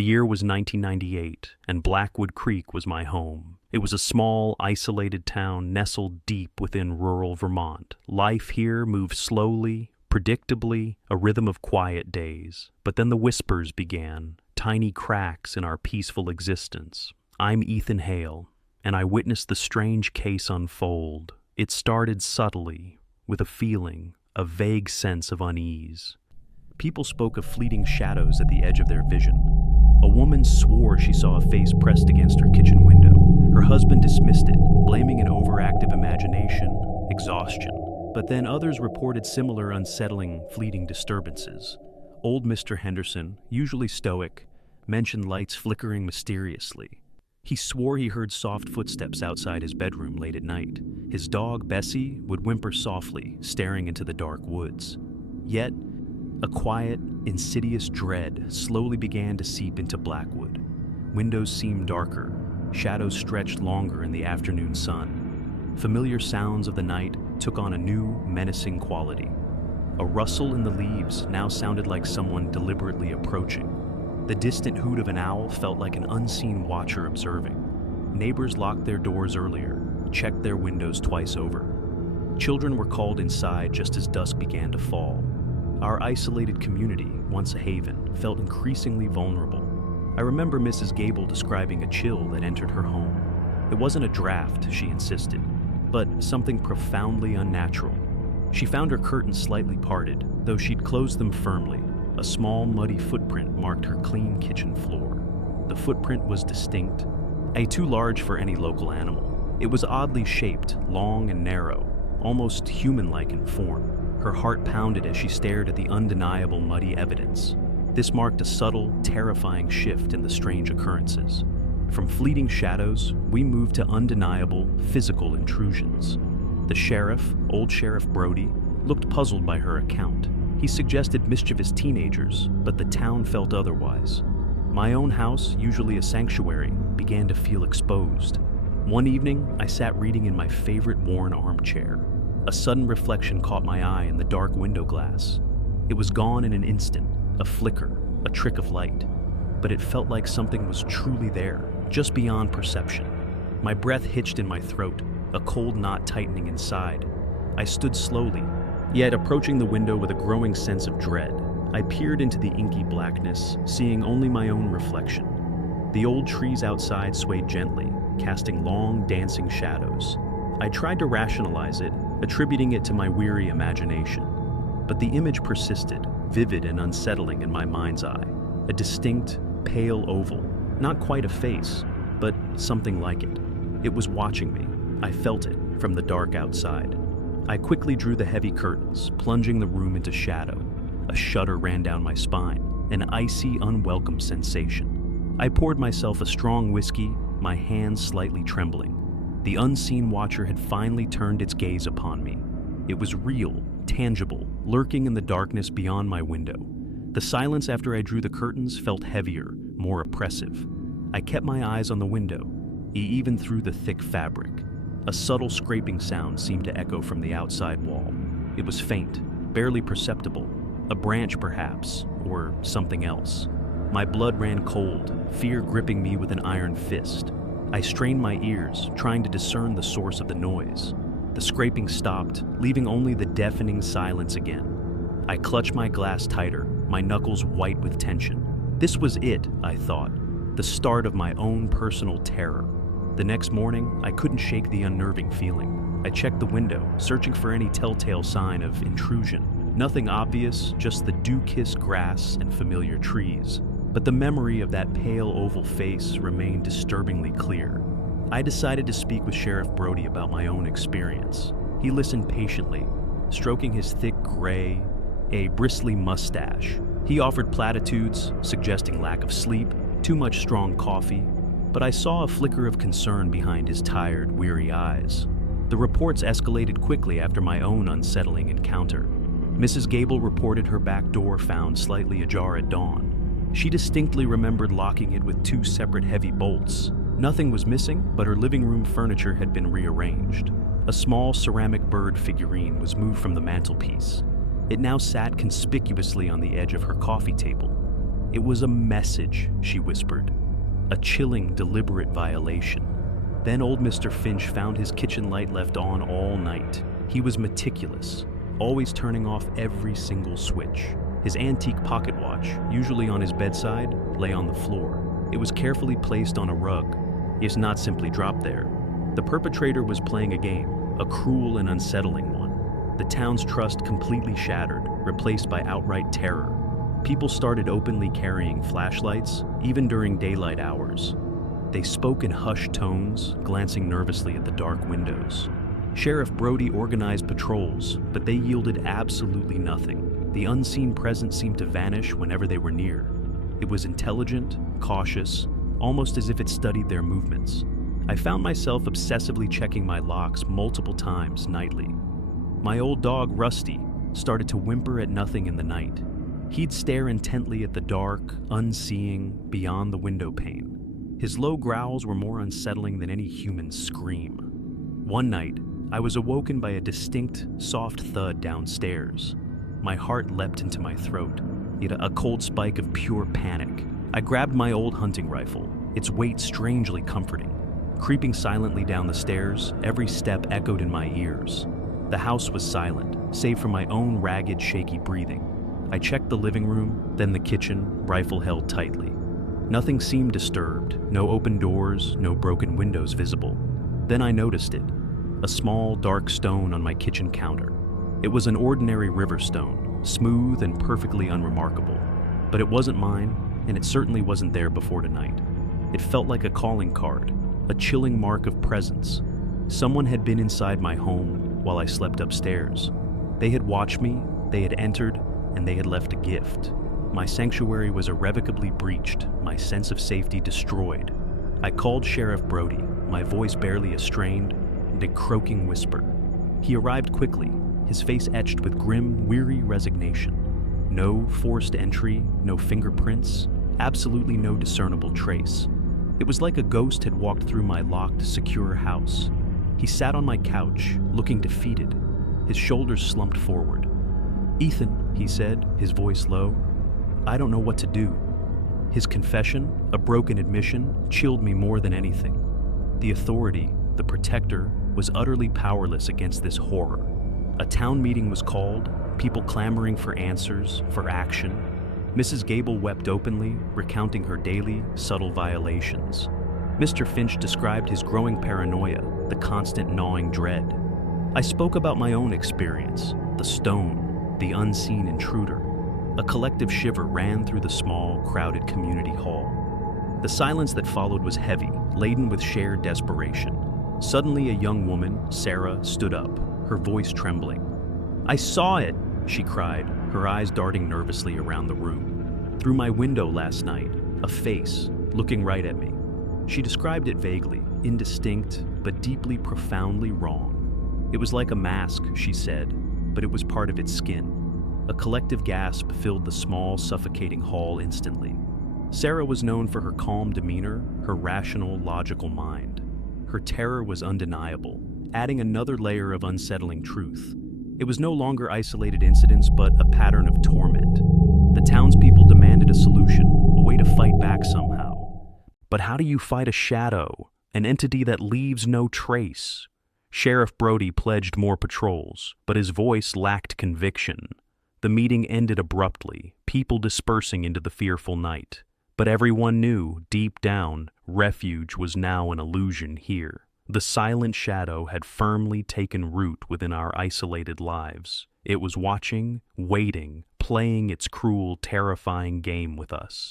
The year was 1998, and Blackwood Creek was my home. It was a small, isolated town nestled deep within rural Vermont. Life here moved slowly, predictably, a rhythm of quiet days. But then the whispers began, tiny cracks in our peaceful existence. I'm Ethan Hale, and I witnessed the strange case unfold. It started subtly, with a feeling, a vague sense of unease. People spoke of fleeting shadows at the edge of their vision. A woman swore she saw a face pressed against her kitchen window. Her husband dismissed it, blaming an overactive imagination, exhaustion. But then others reported similar unsettling, fleeting disturbances. Old Mr. Henderson, usually stoic, mentioned lights flickering mysteriously. He swore he heard soft footsteps outside his bedroom late at night. His dog, Bessie, would whimper softly, staring into the dark woods. Yet, a quiet, insidious dread slowly began to seep into Blackwood. Windows seemed darker, shadows stretched longer in the afternoon sun. Familiar sounds of the night took on a new, menacing quality. A rustle in the leaves now sounded like someone deliberately approaching. The distant hoot of an owl felt like an unseen watcher observing. Neighbors locked their doors earlier, checked their windows twice over. Children were called inside just as dusk began to fall. Our isolated community, once a haven, felt increasingly vulnerable. I remember Mrs. Gable describing a chill that entered her home. It wasn't a draft, she insisted, but something profoundly unnatural. She found her curtains slightly parted, though she'd closed them firmly. A small, muddy footprint marked her clean kitchen floor. The footprint was distinct, too large for any local animal. It was oddly shaped, long and narrow, almost human-like in form. Her heart pounded as she stared at the undeniable muddy evidence. This marked a subtle, terrifying shift in the strange occurrences. From fleeting shadows, we moved to undeniable, physical intrusions. The sheriff, old Sheriff Brody, looked puzzled by her account. He suggested mischievous teenagers, but the town felt otherwise. My own house, usually a sanctuary, began to feel exposed. One evening, I sat reading in my favorite worn armchair. A sudden reflection caught my eye in the dark window glass. It was gone in an instant, a flicker, a trick of light. But it felt like something was truly there, just beyond perception. My breath hitched in my throat, a cold knot tightening inside. I stood slowly, yet approaching the window with a growing sense of dread. I peered into the inky blackness, seeing only my own reflection. The old trees outside swayed gently, casting long, dancing shadows. I tried to rationalize it, attributing it to my weary imagination. But the image persisted, vivid and unsettling in my mind's eye. A distinct, pale oval, not quite a face, but something like it. It was watching me. I felt it from the dark outside. I quickly drew the heavy curtains, plunging the room into shadow. A shudder ran down my spine, an icy, unwelcome sensation. I poured myself a strong whiskey, my hands slightly trembling. The unseen watcher had finally turned its gaze upon me. It was real, tangible, lurking in the darkness beyond my window. The silence after I drew the curtains felt heavier, more oppressive. I kept my eyes on the window, even through the thick fabric. A subtle scraping sound seemed to echo from the outside wall. It was faint, barely perceptible. A branch, perhaps, or something else. My blood ran cold, fear gripping me with an iron fist. I strained my ears, trying to discern the source of the noise. The scraping stopped, leaving only the deafening silence again. I clutched my glass tighter, my knuckles white with tension. This was it, I thought, the start of my own personal terror. The next morning, I couldn't shake the unnerving feeling. I checked the window, searching for any telltale sign of intrusion. Nothing obvious, just the dew-kissed grass and familiar trees. But the memory of that pale oval face remained disturbingly clear. I decided to speak with Sheriff Brody about my own experience. He listened patiently, stroking his thick gray, bristly mustache. He offered platitudes, suggesting lack of sleep, too much strong coffee, but I saw a flicker of concern behind his tired, weary eyes. The reports escalated quickly after my own unsettling encounter. Mrs. Gable reported her back door found slightly ajar at dawn. She distinctly remembered locking it with 2 separate heavy bolts. Nothing was missing, but her living room furniture had been rearranged. A small ceramic bird figurine was moved from the mantelpiece. It now sat conspicuously on the edge of her coffee table. It was a message, she whispered. A chilling, deliberate violation. Then old Mr. Finch found his kitchen light left on all night. He was meticulous, always turning off every single switch. His antique pocket watch, usually on his bedside, lay on the floor. It was carefully placed on a rug, if not simply dropped there. The perpetrator was playing a game, a cruel and unsettling one. The town's trust completely shattered, replaced by outright terror. People started openly carrying flashlights, even during daylight hours. They spoke in hushed tones, glancing nervously at the dark windows. Sheriff Brody organized patrols, but they yielded absolutely nothing. The unseen presence seemed to vanish whenever they were near. It was intelligent, cautious, almost as if it studied their movements. I found myself obsessively checking my locks multiple times nightly. My old dog, Rusty, started to whimper at nothing in the night. He'd stare intently at the dark, unseeing, beyond the window pane. His low growls were more unsettling than any human scream. One night, I was awoken by a distinct, soft thud downstairs. My heart leapt into my throat, yet a cold spike of pure panic. I grabbed my old hunting rifle, its weight strangely comforting. Creeping silently down the stairs, every step echoed in my ears. The house was silent, save for my own ragged, shaky breathing. I checked the living room, then the kitchen, rifle held tightly. Nothing seemed disturbed, no open doors, no broken windows visible. Then I noticed it, a small, dark stone on my kitchen counter. It was an ordinary river stone, smooth and perfectly unremarkable. But it wasn't mine, and it certainly wasn't there before tonight. It felt like a calling card, a chilling mark of presence. Someone had been inside my home while I slept upstairs. They had watched me, they had entered, and they had left a gift. My sanctuary was irrevocably breached, my sense of safety destroyed. I called Sheriff Brody, my voice barely strained, and a croaking whisper. He arrived quickly, his face etched with grim, weary resignation. No forced entry, no fingerprints, absolutely no discernible trace. It was like a ghost had walked through my locked, secure house. He sat on my couch, looking defeated, his shoulders slumped forward. "Ethan," he said, his voice low, "I don't know what to do." His confession, a broken admission, chilled me more than anything. The authority, the protector, was utterly powerless against this horror. A town meeting was called, people clamoring for answers, for action. Mrs. Gable wept openly, recounting her daily, subtle violations. Mr. Finch described his growing paranoia, the constant gnawing dread. I spoke about my own experience, the stone, the unseen intruder. A collective shiver ran through the small, crowded community hall. The silence that followed was heavy, laden with shared desperation. Suddenly, a young woman, Sarah, stood up, her voice trembling. "I saw it!" she cried, her eyes darting nervously around the room. "Through my window last night, a face, looking right at me." She described it vaguely, indistinct, but deeply, profoundly wrong. It was like a mask, she said, but it was part of its skin. A collective gasp filled the small, suffocating hall instantly. Sarah was known for her calm demeanor, her rational, logical mind. Her terror was undeniable, adding another layer of unsettling truth. It was no longer isolated incidents, but a pattern of torment. The townspeople demanded a solution, a way to fight back somehow. But how do you fight a shadow, an entity that leaves no trace? Sheriff Brody pledged more patrols, but his voice lacked conviction. The meeting ended abruptly, people dispersing into the fearful night. But everyone knew, deep down, refuge was now an illusion here. The silent shadow had firmly taken root within our isolated lives. It was watching, waiting, playing its cruel, terrifying game with us.